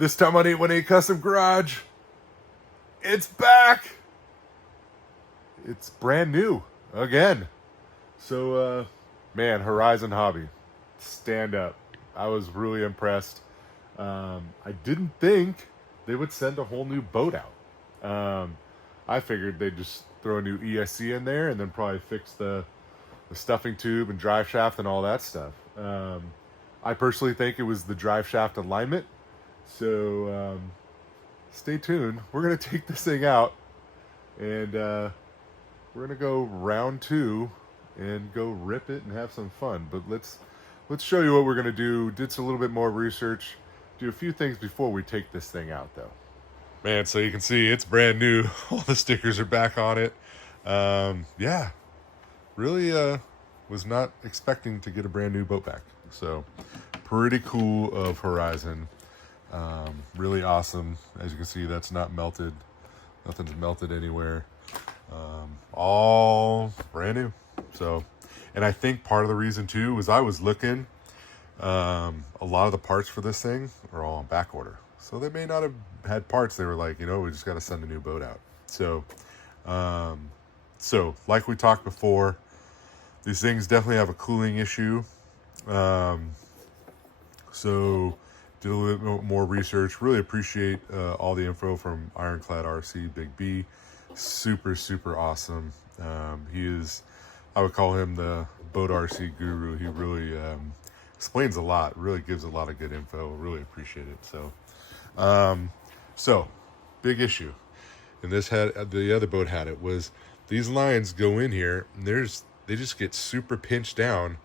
This time on 818 Custom Garage, it's back. It's brand new again. So, man, Horizon Hobby, stand up. I was really impressed. I didn't think they would send a whole new boat out. I figured they'd just throw a new ESC in there and then probably fix the stuffing tube and drive shaft and all that stuff. I personally think it was the drive shaft alignment. So stay tuned. We're going to take this thing out and we're going to go round 2 and go rip it and have some fun. But let's show you what we're going to do. Did a little bit more research. Do a few things before we take this thing out though. Man, so you can see it's brand new. All the stickers are back on it. Yeah, really was not expecting to get a brand new boat back. So pretty cool of Horizon. Really awesome. As you can see, that's not melted. Nothing's melted anywhere. All brand new. So, and I think part of the reason too was I was looking, a lot of the parts for this thing are all on back order. So they may not have had parts. They were like, we just got to send a new boat out. So, so like we talked before, these things definitely have a cooling issue. So did a little bit more research. Really appreciate all the info from Ironclad RC Big B. Super, super awesome. He is, I would call him the boat RC guru. He really explains a lot, really gives a lot of good info. Really appreciate it. So big issue. And this had, the other boat had it, was these lines go in here and they just get super pinched down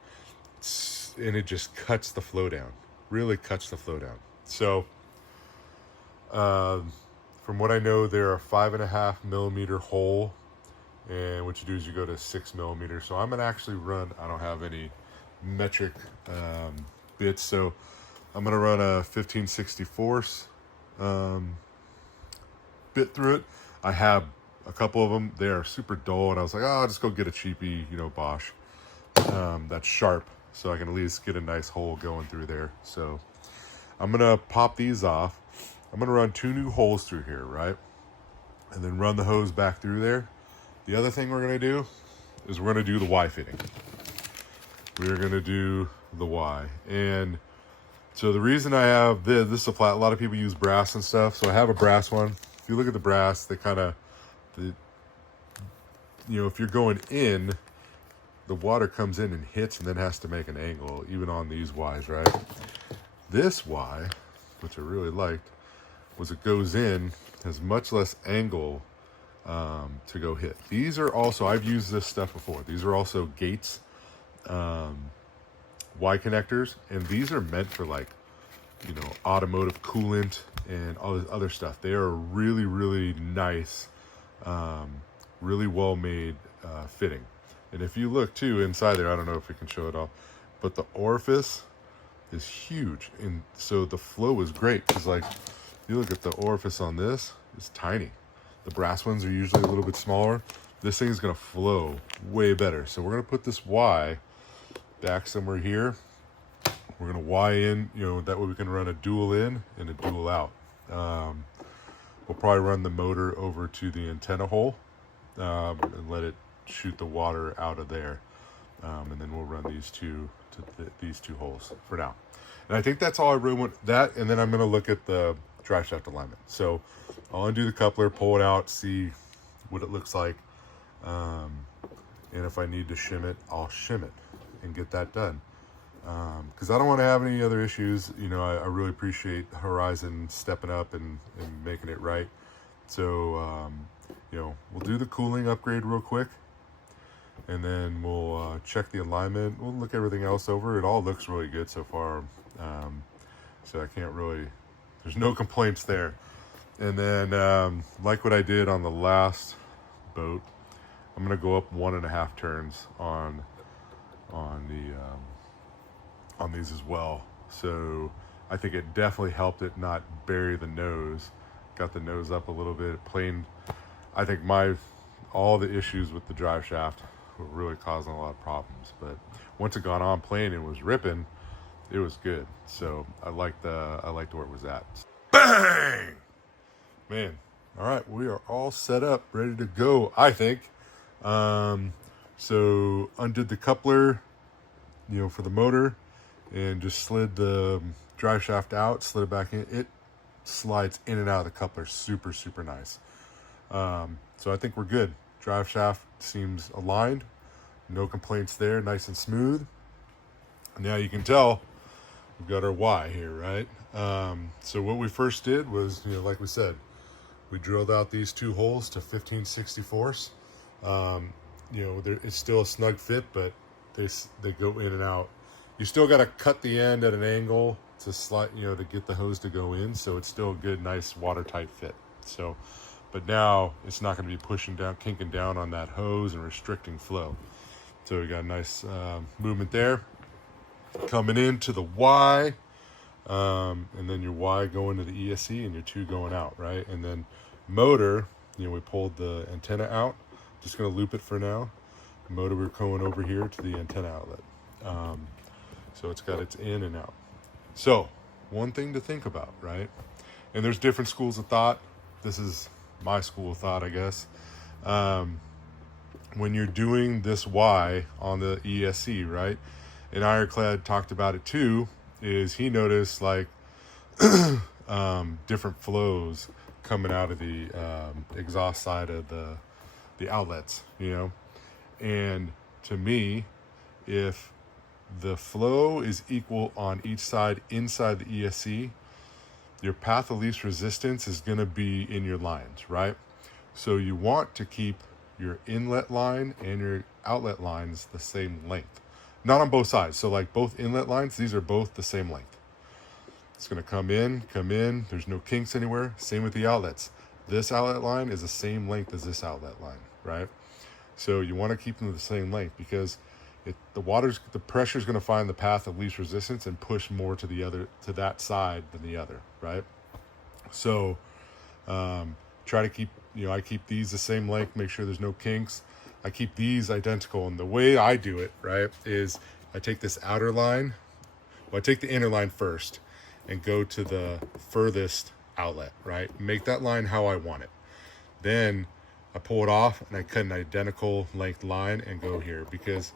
and it just cuts the flow down. Really cuts the flow down. So from what I know, they're a 5.5 millimeter hole, and what you do is you go to 6 millimeters. So I'm gonna actually run, I don't have any metric bits, so I'm gonna run a 15/64 bit through it. I have a couple of them. They are super dull, and I was like, oh, I'll just go get a cheapy, Bosch that's sharp, so I can at least get a nice hole going through there. So I'm gonna pop these off. I'm gonna run 2 new holes through here, right? And then run the hose back through there. The other thing we're gonna do is we're gonna do the Y fitting. We're gonna do the Y. And so the reason I have this is a flat, a lot of people use brass and stuff. So I have a brass one. If you look at the brass, they kind of, if you're going in, the water comes in and hits and then has to make an angle, even on these Ys, right? This Y, which I really liked, was it goes in, has much less angle to go hit. These are also, I've used this stuff before. These are also Gates Y connectors, and these are meant for like, automotive coolant and all this other stuff. They are really, really nice, really well made fitting. And if you look too inside there, I don't know if we can show it all, but the orifice is huge, and so the flow is great because, like, you look at the orifice on this, it's tiny. The brass ones are usually a little bit smaller. This thing is going to flow way better. So we're going to put this Y back somewhere here. We're going to Y in, that way we can run a dual in and a dual out. We'll probably run the motor over to the antenna hole and let it shoot the water out of there. And then we'll run these two to these 2 holes for now. And I think that's all I really want. That, and then I'm going to look at the drive shaft alignment. So I'll undo the coupler, pull it out, see what it looks like. And if I need to shim it, I'll shim it and get that done. Because I don't want to have any other issues. I really appreciate Horizon stepping up and making it right. So, we'll do the cooling upgrade real quick. And then we'll check the alignment. We'll look everything else over. It all looks really good so far. So I can't really, there's no complaints there. And then, like what I did on the last boat, I'm gonna go up 1.5 turns on these as well. So I think it definitely helped it not bury the nose. Got the nose up a little bit. Planed, I think all the issues with the drive shaft were really causing a lot of problems. But once it got on plane and was ripping, it was good. So I liked where it was at. bang! Man, all right, we are all set up, ready to go, I think. So undid the coupler, for the motor, and just slid the drive shaft out, slid it back in. It slides in and out of the coupler super, super nice. So I think we're good. Drive shaft seems aligned. No complaints there, nice and smooth. Now you can tell we've got our Y here, right? So what we first did was, like we said, we drilled out these 2 holes to 15/64. It's still a snug fit, but they go in and out. You still got to cut the end at an angle to slide, to get the hose to go in. So it's still a good, nice, watertight fit. So, but now it's not going to be pushing down, kinking down on that hose and restricting flow. So we got a nice movement there. Coming into the Y, and then your Y going to the ESC and your 2 going out, right? And then motor, we pulled the antenna out. Just going to loop it for now. Motor, we're going over here to the antenna outlet. So it's got its in and out. So one thing to think about, right? And there's different schools of thought. This is my school of thought, I guess. When you're doing this Y on the ESC, right? And Ironclad talked about it too, is he noticed like different flows coming out of the exhaust side of the outlets, And to me, if the flow is equal on each side inside the ESC, your path of least resistance is going to be in your lines, right? So you want to keep your inlet line and your outlet lines the same length. Not on both sides. So like both inlet lines, these are both the same length. It's going to come in. There's no kinks anywhere. Same with the outlets. This outlet line is the same length as this outlet line, right? So you want to keep them the same length because the pressure is going to find the path of least resistance and push more to that side than the other, right? So try to keep, I keep these the same length, make sure there's no kinks. I keep these identical. And the way I do it, right, is I take this outer line, I take the inner line first and go to the furthest outlet, right? Make that line how I want it. Then I pull it off and I cut an identical length line and go here, because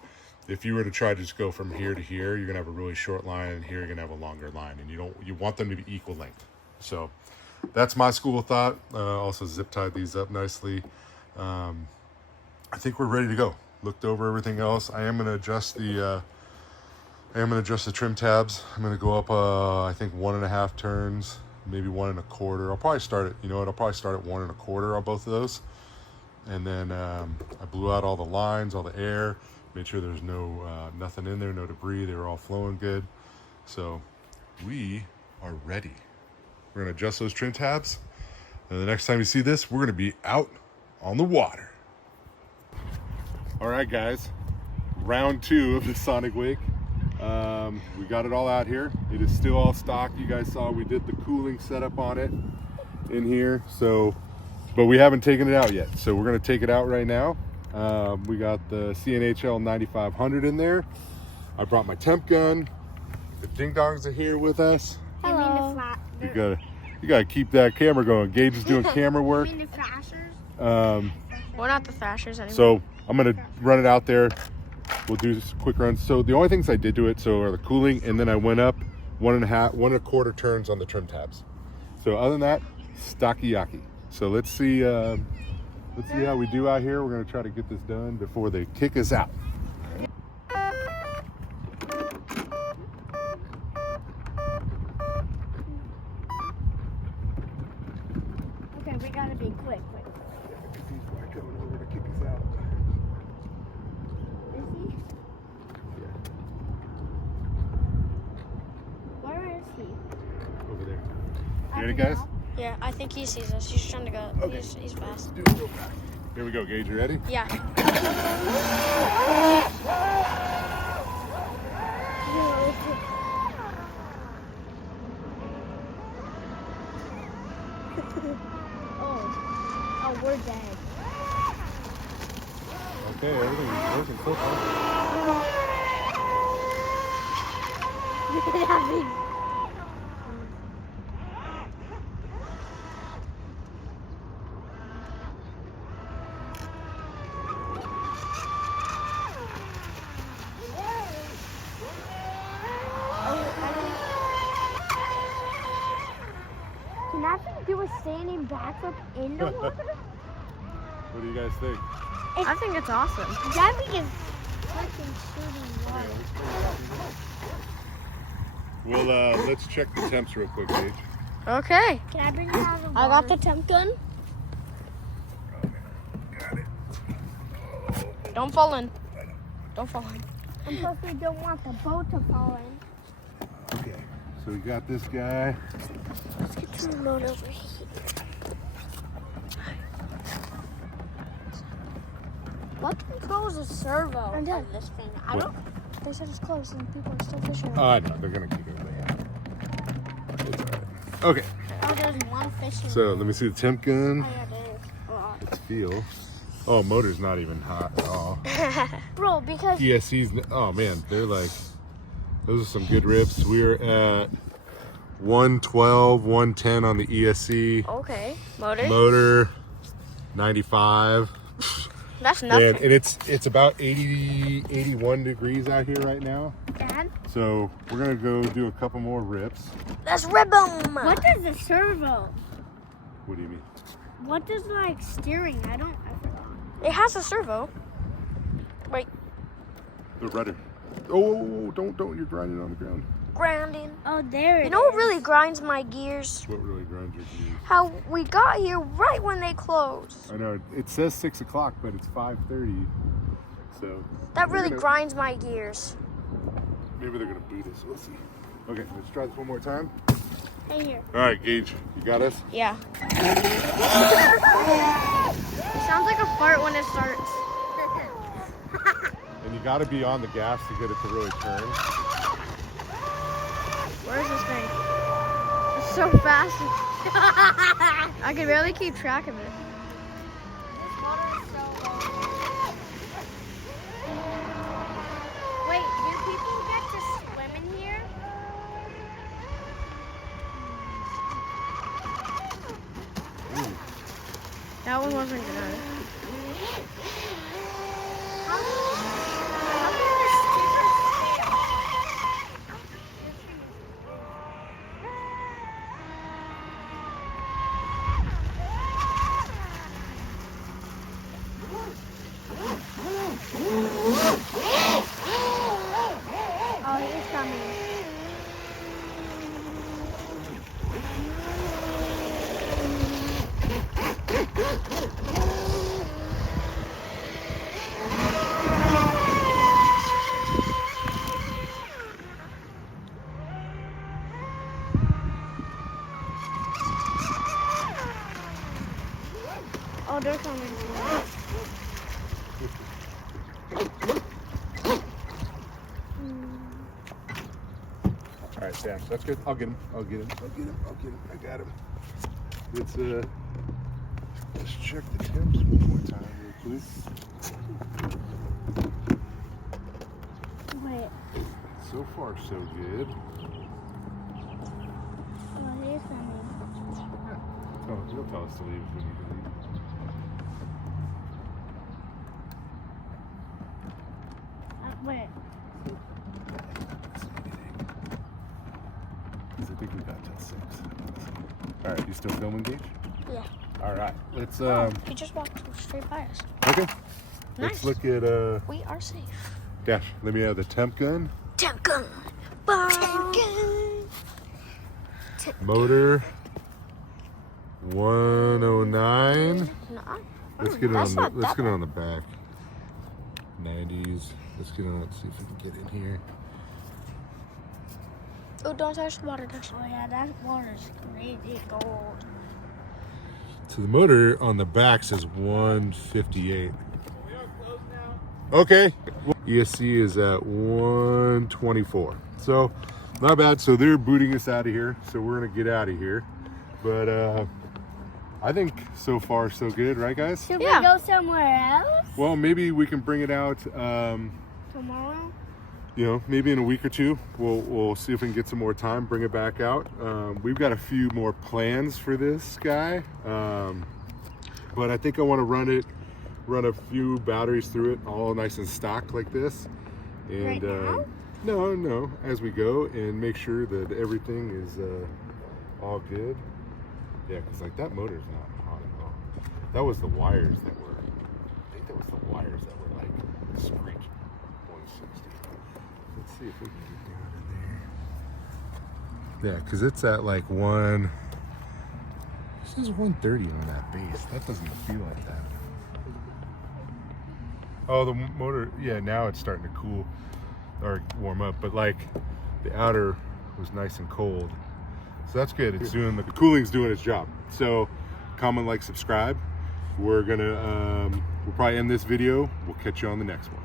if you were to try to just go from here to here, you're gonna have a really short line, and here you're gonna have a longer line, and you want them to be equal length. So that's my school of thought. Also zip tied these up nicely. I think we're ready to go. Looked over everything else. I am gonna adjust the trim tabs. I'm gonna go up I think 1.5 turns, maybe 1 1/4. I'll probably start at I'll probably start at 1 1/4 on both of those. And then I blew out all the lines, all the air, made sure there's no nothing in there, no debris. They were all flowing good. So we are ready. We're gonna adjust those trim tabs, and the next time you see this, we're gonna be out on the water. All right, guys, round 2 of the Sonicwake. We got it all out here. It is still all stock. You guys saw we did the cooling setup on it in here. So, but we haven't taken it out yet. So we're gonna take it out right now. We got the CNHL 9500 in there. I brought my temp gun. The ding dongs are here with us. Hello. You gotta keep that camera going. Gage is doing camera work. You mean the thrashers? We're not the thrashers anymore. So I'm gonna run it out there. We'll do some quick runs. So the only things I did to it are the cooling, and then I went up 1 1/4 turns on the trim tabs. So other than that, stocky-yaki. So let's see how we do out here. We're gonna try to get this done before they kick us out. Okay, we gotta be quick. He's probably coming over to kick us out. Is he? Yeah. Where is he? Over there. You ready, guys? Yeah, I think he sees us. He's trying to go. Okay. He's fast. Do it real fast. Here we go, Gage. You ready? Yeah. Oh, we're dead. Okay, everything's working so far. nothing to do with standing backflip in the water? What do you guys think? I think it's awesome. Diving is freaking shooting water. Well, let's check the temps real quick, Gage. Okay. Can I bring you out of the water? I got the temp gun. Got it. Don't fall in. Don't fall in. And plus we don't want the boat to fall in. Okay, so we got this guy. Let's get the remote over here. What controls a servo on this thing? I What? don't. They said it's closed and people are still fishing. No, they're gonna keep it there. It's all right. Okay, Oh, there's one fishing. so let me see the temp gun. Oh, yeah, there is. Oh. Let's feel. Oh, motor's not even hot at all. Bro, because ESC's, oh man, they're like, those are some good rips. We're at 112, 110 on the ESC. Okay. Motor. Motor, 95. That's nothing. And it's about 80, 81 degrees out here right now. Dad, So we're gonna go do a couple more rips. Let's rip 'em. what does the servo? What do you mean? What does like steering? I forgot. It has a servo. Wait, The rudder. Oh, don't, you're grinding on the ground. grounding. Oh, there it You know what is. really grinds my gears? What really grinds your gears? How we got here right when they closed. I know, it says 6 o'clock, but it's 5:30. So That we're really gonna- grinds my gears. maybe they're gonna boot us, we'll see. Okay, let's try this one more time. Hey, here. All right, Gage, you got us? Yeah. It sounds like a fart when it starts. And you gotta be on the gas to get it to really turn. Where is this thing? It's so fast. I can barely keep track of it. Wait, do people get to swim in here? That one wasn't good. How can the stickers fail? Oh, he's coming. Oh, they're coming. All right, Sam, that's good. I'll get him. I got him. Let's check the temps one more time real quick. Wait. So far, so good. Oh, he's coming. Oh, he'll tell us to leave if we need to leave. Wait. Because I think we got till 6. All right, you still filming, Gage? Yeah. All right, let's He just walked straight by us. okay. Nice. Let's look at We are safe. Dash. Let me have the temp gun, Temp gun. Temp gun. motor, 109. No, Let's get it that's on not the let's that get it on the back. 90s. Let's get on. Let's see if we can get in here. Oh, don't touch the water, Dash. Oh, yeah, that water's crazy gold. So the motor on the back says 158. Okay. ESC is at 124. So not bad. So they're booting us out of here. So we're gonna get out of here. But I think so far so good, right, guys? Should Yeah. we go somewhere else Well, maybe we can bring it out. tomorrow? You know, maybe in a week or two, we'll see if we can get some more time, bring it back out. We've got a few more plans for this guy, but I think I want to run a few batteries through it, all nice and stocked like this. And Right now? no, as we go, and make sure that everything is all good. Yeah, because like that motor's not hot at all. That was the wires that were, I think that was the wires that were like screeching 160. Let's see if we can get down in there. Yeah, because it's at like this is 130 on that base. That doesn't feel like that. Oh, the motor, yeah, now it's starting to cool or warm up, but like the outer was nice and cold. So that's good. It's doing the cooling's doing its job. So comment, like, subscribe. We'll probably end this video. We'll catch you on the next one.